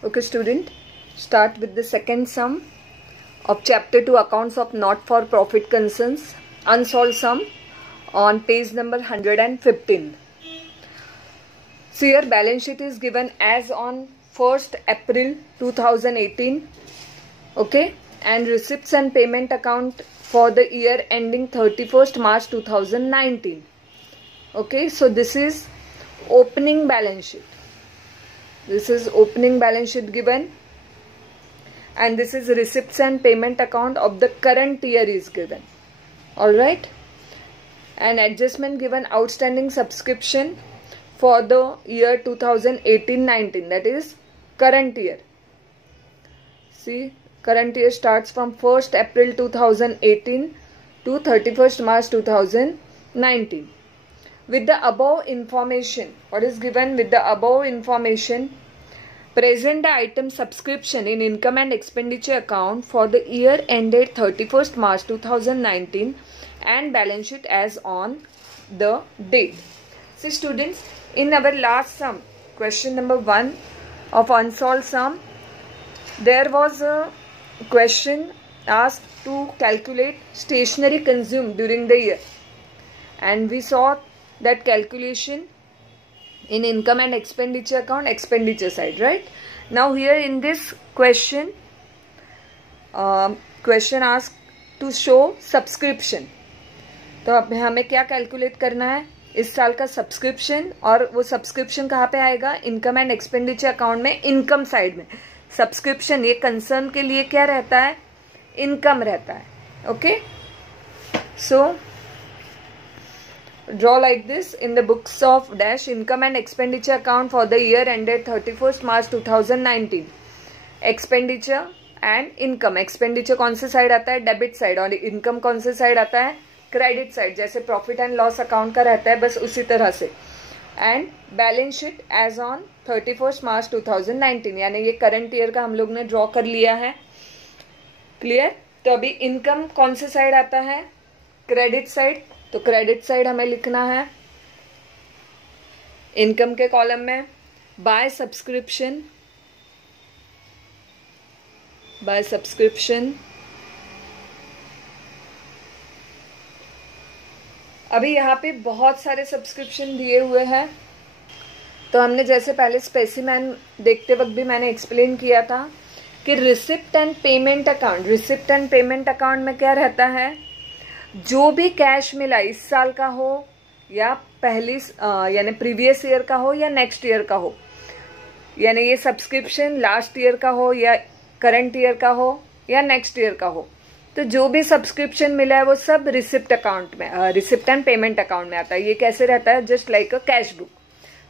Okay student, start with the second sum of chapter 2 accounts of not for profit concerns, unsolved sum on page number 115. So here balance sheet is given as on 1st April 2018, okay, and receipts and payment account for the year ending 31st March 2019. Okay, so this is opening balance sheet. This is opening balance sheet given, and this is receipts and payment account of the current year is given. All right, and adjustment given outstanding subscription for the year 2018-19, that is current year. See, current year starts from 1st April 2018 to 31st March 2019. With the above information, what is given with the above information, present the item subscription in income and expenditure account for the year ended 31st March 2019 and balance sheet as on the date. See students, in our last sum, question number 1 of unsolved sum, there was a question asked to calculate stationery consumed during the year, and we saw that calculation in income and expenditure account, expenditure side, right? Now here in this question, question asked to show subscription. तो अब हमें क्या calculate करना है, इस साल का subscription, और वो सब्सक्रिप्शन कहाँ पे आएगा, इनकम एंड एक्सपेंडिचर अकाउंट में, इनकम साइड में सब्सक्रिप्शन। ये कंसर्न के लिए क्या रहता है, इनकम रहता है. Okay, so draw like this in the books of dash income and expenditure account for the year ended 31st March 2019. expenditure and income, expenditure कौन से साइड आता है, डेबिट साइड, और इनकम कौन से साइड आता है, क्रेडिट साइड, जैसे प्रॉफिट एंड लॉस अकाउंट का रहता है, बस उसी तरह से. And balance sheet as on 31st March 2019, यानी ये करंट ईयर का हम लोग ने ड्रॉ कर लिया है. क्लियर? तो अभी इनकम कौन से साइड आता है, क्रेडिट साइड, तो क्रेडिट साइड हमें लिखना है इनकम के कॉलम में बाय सब्सक्रिप्शन. बाय सब्सक्रिप्शन, अभी यहाँ पे बहुत सारे सब्सक्रिप्शन दिए हुए हैं, तो हमने जैसे पहले स्पेसिमेन देखते वक्त भी मैंने एक्सप्लेन किया था कि receipt and payment account, receipt and payment account में क्या रहता है, जो भी कैश मिला इस साल का हो या पहली यानी प्रीवियस ईयर का हो या नेक्स्ट ईयर का हो, यानी ये सब्सक्रिप्शन लास्ट ईयर का हो या करंट ईयर का हो या नेक्स्ट ईयर का हो, तो जो भी सब्सक्रिप्शन मिला है वो सब रिसिप्ट अकाउंट में, रिसिप्ट एंड पेमेंट अकाउंट में आता है. ये कैसे रहता है, just like a cash book.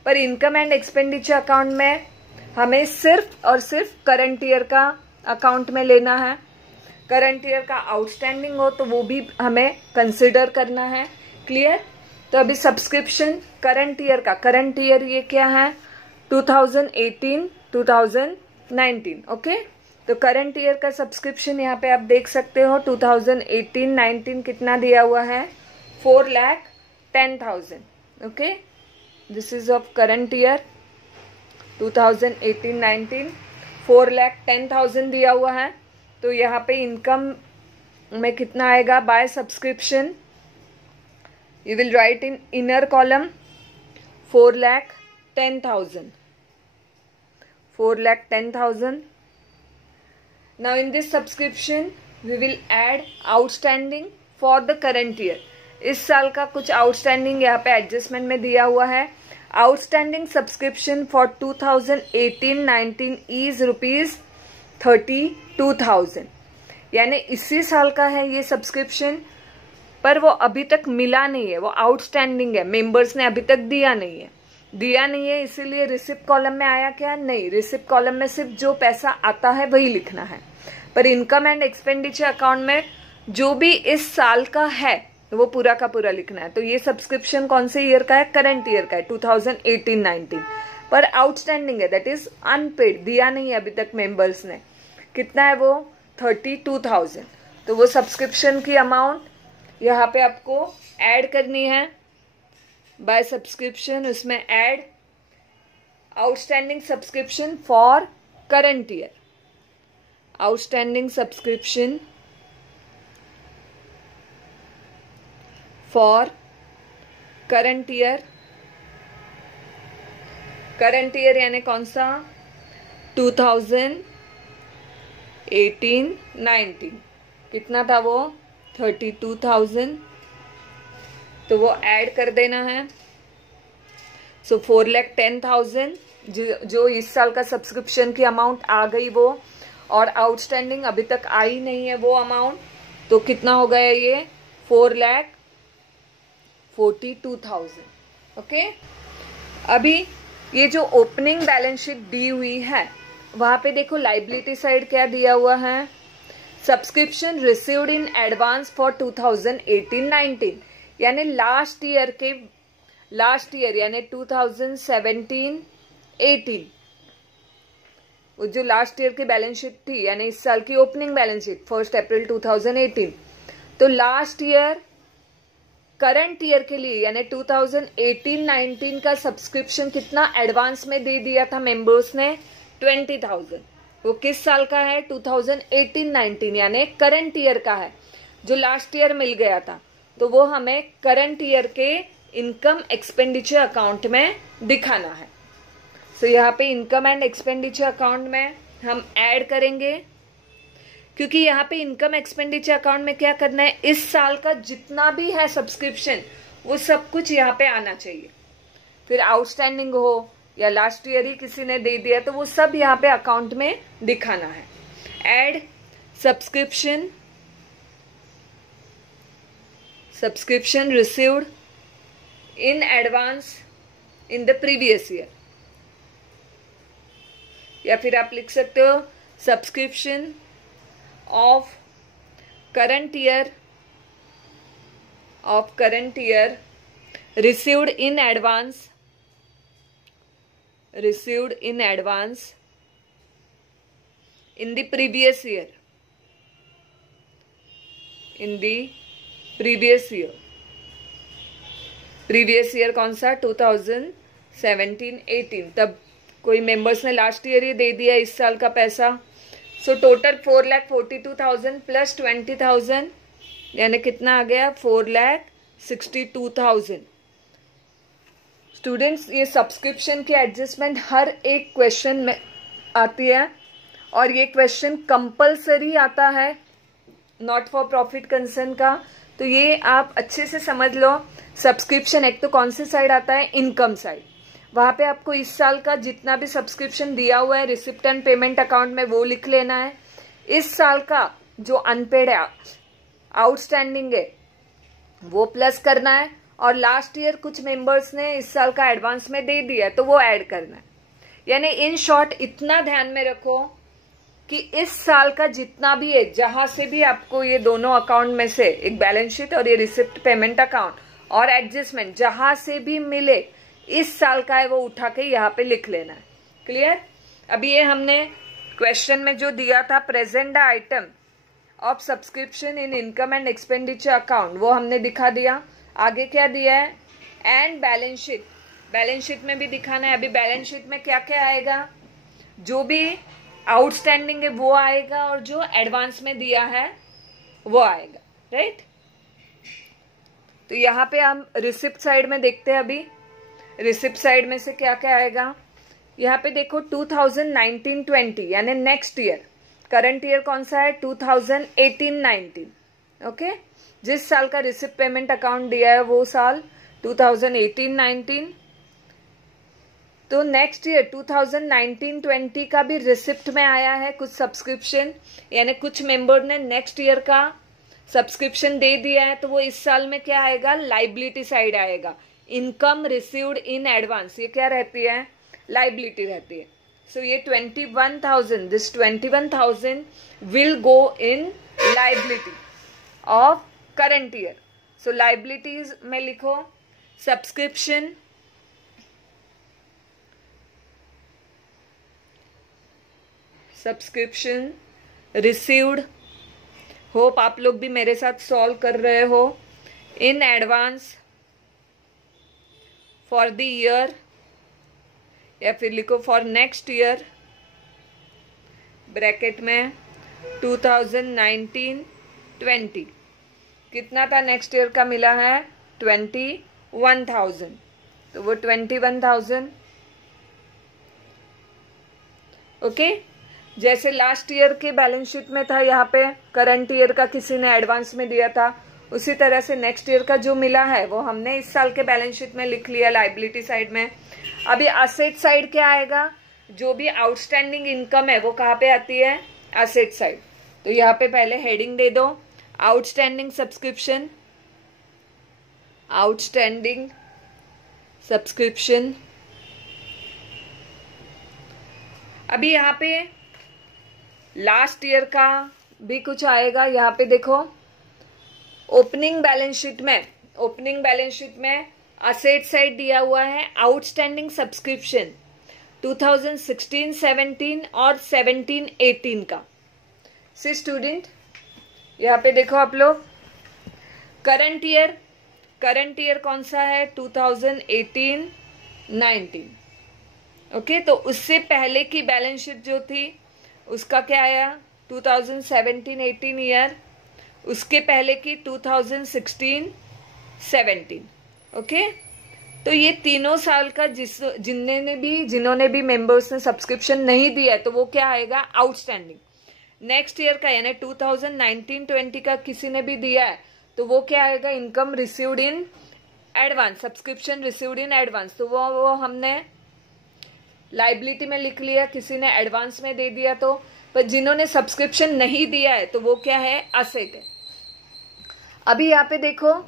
पर इनकम एंड एक्सपेंडिचर अकाउंट में हमें सिर्फ और सिर्फ करंट ईयर का अकाउंट में लेना है. करंट ईयर का आउटस्टैंडिंग हो तो वो भी हमें कंसिडर करना है. क्लियर? तो अभी सब्सक्रिप्शन करंट ईयर का, करंट ईयर ये क्या है, 2018-2019. ओके, तो करंट ईयर का सब्सक्रिप्शन यहाँ पे आप देख सकते हो 2018-19 कितना दिया हुआ है, 4,10,000. Okay, this is of current year 2018-19, 4,10,000 दिया हुआ है. तो यहाँ पे इनकम में कितना आएगा, by subscription you will write in inner column 4,10,000. 4,10,000. Now in this subscription we will add outstanding for the current year. इस साल का कुछ आउटस्टैंडिंग यहाँ पे एडजस्टमेंट में दिया हुआ है. आउटस्टैंडिंग सब्सक्रिप्शन फॉर 2018-19 इज ₹32,000, यानी इसी साल का है ये सब्सक्रिप्शन, पर वो अभी तक मिला नहीं है, वो आउटस्टैंडिंग है, मेंबर्स ने अभी तक दिया नहीं है. इसीलिए रिसिप्ट कॉलम में आया क्या, नहीं, रिसिप्ट कॉलम में सिर्फ जो पैसा आता है वही लिखना है. पर इनकम एंड एक्सपेंडिचर अकाउंट में जो भी इस साल का है वो पूरा का पूरा लिखना है. तो ये सब्सक्रिप्शन कौन से ईयर का है, करंट ईयर का है, 2018-19, पर आउटस्टैंडिंग है, दैट इज अनपेड, दिया नहीं है अभी तक मेंबर्स ने. कितना है वो, 32,000. तो वो सब्सक्रिप्शन की अमाउंट यहाँ पे आपको ऐड करनी है बाय सब्सक्रिप्शन, उसमें add outstanding subscription for current year, outstanding subscription for current year, current year यानी कौन सा, 2018-19, कितना था वो, 32,000, तो वो ऐड कर देना है। सो 4,10,000 जो इस साल का सब्सक्रिप्शन की अमाउंट आ गई वो, और आउटस्टैंडिंग अभी तक आई नहीं है वो अमाउंट, तो कितना हो गया ये, 4,42,000। ओके, अभी ये जो ओपनिंग बैलेंस शीट दी हुई है वहां पे देखो लाइबिलिटी साइड क्या दिया हुआ है, subscription received in advance for 2018-19, यानी लास्ट ईयर यानी 2017-18, वो जो लास्ट ईयर की बैलेंस शीट थी यानी इस साल की ओपनिंग बैलेंस शीट 1 अप्रैल 2018, तो लास्ट ईयर करंट ईयर के लिए यानी 2018-19 का सब्सक्रिप्शन कितना एडवांस में दे दिया था मेंबर्स ने, 20,000। वो किस साल का है, 2018-19 यानी करंट ईयर का है, जो लास्ट ईयर मिल गया था, तो वो हमें करंट ईयर के इनकम एक्सपेंडिचर अकाउंट में दिखाना है। सो यहाँ पे इनकम एंड एक्सपेंडिचर अकाउंट में हम ऐड करेंगे, क्योंकि यहाँ पे इनकम एक्सपेंडिचर अकाउंट में क्या करना है, इस साल का जितना भी है सब्सक्रिप्शन वो सब कुछ यहाँ पे आना चाहिए। फिर आउटस्टैंडिंग हो या लास्ट ईयर ही किसी ने दे दिया तो वो सब यहाँ पे अकाउंट में दिखाना है। Add subscription received in advance in the previous year, या फिर आप लिख सकते हो subscription of current year received in advance in the previous year, previous year कौन सा, 2017-18, तब कोई मेंबर्स ने लास्ट ईयर ही दे दिया इस साल का पैसा। सो टोटल 4,42,000 प्लस 20,000 यानी कितना आ गया, 4,62,000। स्टूडेंट्स, ये सब्सक्रिप्शन की एडजस्टमेंट हर एक क्वेश्चन में आती है, और ये क्वेश्चन कंपलसरी आता है नॉट फॉर प्रॉफिट कंसर्न का, तो ये आप अच्छे से समझ लो। सब्सक्रिप्शन एक तो कौन सी साइड आता है, इनकम साइड, वहां पे आपको इस साल का जितना भी सब्सक्रिप्शन दिया हुआ है रिसिप्ट एंड पेमेंट अकाउंट में वो लिख लेना है। इस साल का जो अनपेड है, आउटस्टैंडिंग है, वो प्लस करना है, और लास्ट ईयर कुछ मेंबर्स ने इस साल का एडवांस में दे दिया तो वो ऐड करना है। यानी इन शॉर्ट इतना ध्यान में रखो कि इस साल का जितना भी है, जहां से भी आपको ये दोनों अकाउंट में से एक बैलेंस शीट और ये रिसिप्ट पेमेंट अकाउंट और एडजस्टमेंट जहां से भी मिले इस साल का है वो उठा के यहाँ पे लिख लेना है। क्लियर? अभी ये हमने क्वेश्चन में जो दिया था present the item of subscription in income and expenditure account, वो हमने दिखा दिया। आगे क्या दिया है, and balance sheet, balance sheet में भी दिखाना है। अभी बैलेंस शीट में क्या क्या आएगा, जो भी आउटस्टैंडिंग है वो आएगा और जो एडवांस में दिया है वो आएगा, राइट। तो यहाँ पे हम रिसिप्ट साइड में देखते हैं। अभी रिसिप्ट साइड में से क्या क्या आएगा, यहाँ पे देखो 2019-20 यानी नेक्स्ट ईयर, करंट ईयर कौन सा है 2018-19, ओके। जिस साल का रिसिप्ट पेमेंट अकाउंट दिया है वो साल 2018-19, तो नेक्स्ट ईयर 2019-20 का भी रिसिप्ट में आया है कुछ सब्सक्रिप्शन, यानी कुछ मेंबर ने नेक्स्ट ईयर का सब्सक्रिप्शन दे दिया है, तो वो इस साल में क्या आएगा, लाइबिलिटी साइड आएगा। इनकम रिसीव्ड इन एडवांस, ये क्या रहती है, लाइबिलिटी रहती है। सो ये 21,000, this 21,000 will go in liability of current year. So liabilities में लिखो सब्सक्रिप्शन रिसीव्ड, होप आप लोग भी मेरे साथ सॉल्व कर रहे हो, in advance for the year, या फिर लिखो फॉर नेक्स्ट ईयर ब्रैकेट में 2019-20 कितना था नेक्स्ट ईयर का मिला है 21,000, तो वो 21,000। ओके, जैसे लास्ट ईयर के बैलेंस शीट में था, यहाँ पे करंट ईयर का किसी ने एडवांस में दिया था, उसी तरह से नेक्स्ट ईयर का जो मिला है वो हमने इस साल के बैलेंस शीट में लिख लिया लायबिलिटी साइड में। अभी असेट साइड क्या आएगा, जो भी आउटस्टैंडिंग इनकम है वो कहाँ पे आती है, असेट साइड। तो यहाँ पे पहले हेडिंग दे दो आउटस्टैंडिंग सब्सक्रिप्शन, आउटस्टैंडिंग सब्सक्रिप्शन। अभी यहाँ पे लास्ट ईयर का भी कुछ आएगा। यहाँ पे देखो ओपनिंग बैलेंस शीट में असेट साइड दिया हुआ है आउटस्टैंडिंग सब्सक्रिप्शन 2016-17 और 17-18 का। सी स्टूडेंट, यहाँ पे देखो आप लोग करंट ईयर कौन सा है 2018-19। ओके, तो उससे पहले की बैलेंस शीट जो थी उसका क्या आया 2017-18 ईयर, उसके पहले की 2016-17। ओके, तो ये तीनों साल का जिन्होंने भी मेंबर्स ने सब्सक्रिप्शन नहीं दिया है तो वो क्या आएगा आउटस्टैंडिंग। नेक्स्ट ईयर का यानी 2019-20 का किसी ने भी दिया है तो वो क्या आएगा income received in advance, subscription received in advance, तो वो हमने लाइबिलिटी में लिख लिया, किसी ने एडवांस में दे दिया तो। पर जिन्होंने सब्सक्रिप्शन नहीं दिया है तो वो क्या है असेट है। अभी यहाँ पे देखो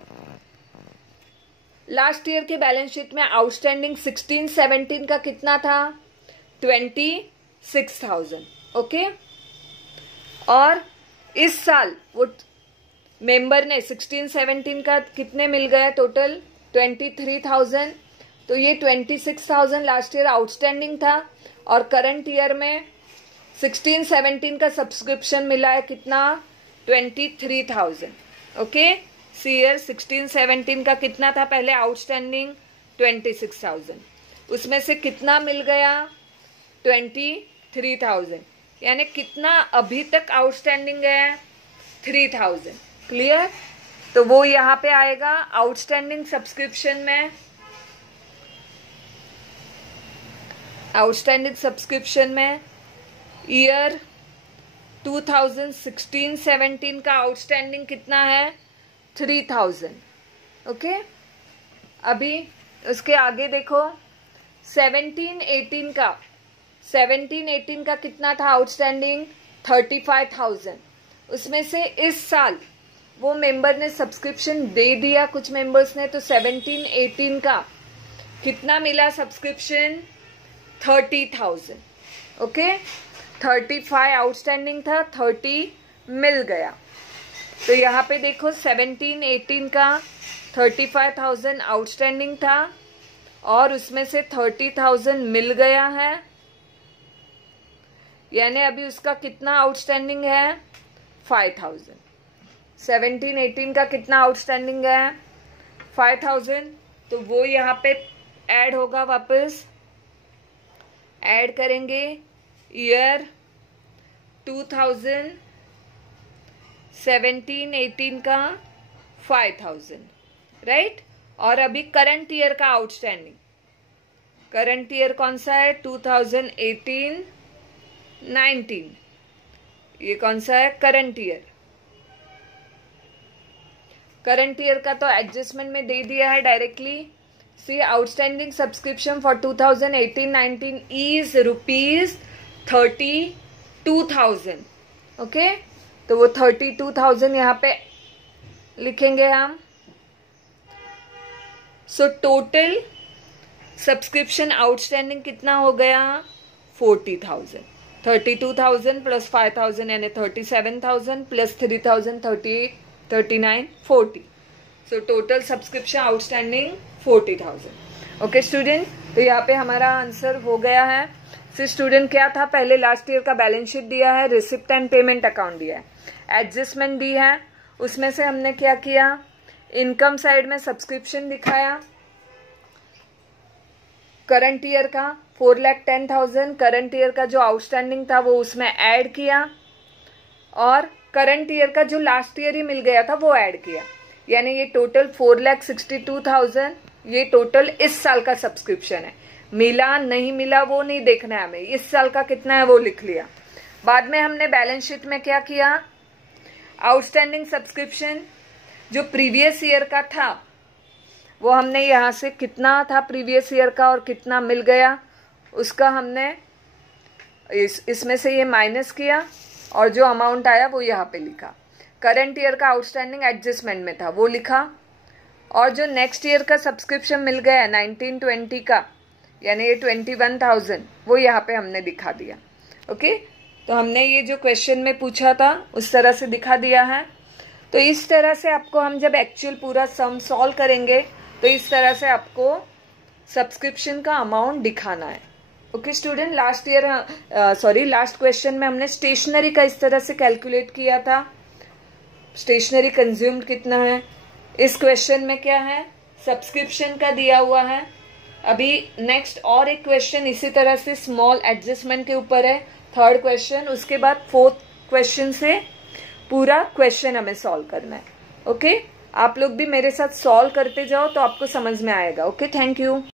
लास्ट ईयर के बैलेंस शीट में आउटस्टैंडिंग 16-17 का कितना था 26,000। ओके, और इस साल वो मेंबर ने 16-17 का कितने मिल गया टोटल 23,000, तो ये 26,000 लास्ट ईयर आउटस्टैंडिंग था और करंट ईयर में 16-17 का सब्सक्रिप्शन मिला है कितना 23,000। ओके, ईयर 16-17 का कितना था पहले आउटस्टैंडिंग 26,000, उसमें से कितना मिल गया 23,000, यानी कितना अभी तक आउटस्टैंडिंग है 3,000। क्लियर, तो वो यहाँ पे आएगा आउटस्टैंडिंग सब्सक्रिप्शन में, आउटस्टैंडिंग सब्सक्रिप्शन में ईयर 2016-17 का आउटस्टैंडिंग कितना है 3,000। ओके, अभी उसके आगे देखो 17-18 का कितना था आउटस्टैंडिंग 35,000, उसमें से इस साल वो मेंबर ने सब्सक्रिप्शन दे दिया कुछ मेंबर्स ने, तो 17-18 का कितना मिला सब्सक्रिप्शन 30,000। ओके, 35 आउटस्टैंडिंग था, 30 मिल गया। तो यहाँ पे देखो 17-18 का 35,000 आउटस्टैंडिंग था और उसमें से 30,000 मिल गया है, यानी अभी उसका कितना आउटस्टैंडिंग है 5,000। 17-18 का कितना आउटस्टैंडिंग है 5,000, तो वो यहाँ पे ऐड होगा, वापस ऐड करेंगे ईयर 2017-18 का 5,000, राइट। और अभी करंट ईयर का आउटस्टैंडिंग, करंट ईयर कौन सा है 2018-19, ये कौन सा है करंट ईयर। करंट ईयर का तो एडजस्टमेंट में दे दिया है directly. See outstanding subscription for 2018-19 is ₹32,000। Okay, तो वो 32,000 यहाँ पे लिखेंगे हम। सो टोटल सब्सक्रिप्शन आउटस्टैंडिंग कितना हो गया 40,000। 32,000 प्लस 5,000 यानी 37,000 plus 3,000 38, 39, 40। So total subscription outstanding 40,000। Okay student, तो यहाँ पे हमारा आंसर हो गया है। फिर स्टूडेंट क्या था, पहले लास्ट ईयर का बैलेंस शीट दिया है, रिसिप्ट एंड पेमेंट अकाउंट दिया है, एडजस्टमेंट दी है, उसमें से हमने क्या किया, इनकम साइड में सब्सक्रिप्शन दिखाया करंट ईयर का 4,10,000 करंट ईयर का जो आउटस्टैंडिंग था वो उसमें ऐड किया, और करंट ईयर का जो लास्ट ईयर ही मिल गया था वो ऐड किया, यानी ये टोटल 4,62,000 ये टोटल इस साल का सब्सक्रिप्शन है। मिला नहीं मिला वो नहीं देखना है हमें, इस साल का कितना है वो लिख लिया। बाद में हमने बैलेंस शीट में क्या किया, आउटस्टैंडिंग सब्सक्रिप्शन जो प्रीवियस ईयर का था वो हमने यहाँ से कितना था प्रीवियस ईयर का और कितना मिल गया उसका हमने इसमें से ये माइनस किया, और जो अमाउंट आया वो यहाँ पे लिखा। करंट ईयर का आउटस्टैंडिंग एडजस्टमेंट में था वो लिखा, और जो नेक्स्ट ईयर का सब्सक्रिप्शन मिल गया 1920 का यानी ये 21,000 वो यहाँ पे हमने दिखा दिया। ओके, तो हमने ये जो क्वेश्चन में पूछा था उस तरह से दिखा दिया है। तो इस तरह से आपको हम जब एक्चुअल पूरा सम सॉल्व करेंगे तो इस तरह से आपको सब्सक्रिप्शन का अमाउंट दिखाना है। ओके स्टूडेंट, लास्ट क्वेश्चन में हमने स्टेशनरी का इस तरह से कैलकुलेट किया था, स्टेशनरी कंज्यूम्ड कितना है। इस क्वेश्चन में क्या है, सब्सक्रिप्शन का दिया हुआ है। अभी नेक्स्ट और एक क्वेश्चन इसी तरह से स्मॉल एडजस्टमेंट के ऊपर है, थर्ड क्वेश्चन, उसके बाद फोर्थ क्वेश्चन से पूरा क्वेश्चन हमें सॉल्व करना है। ओके, आप लोग भी मेरे साथ सॉल्व करते जाओ तो आपको समझ में आएगा। Okay, thank you.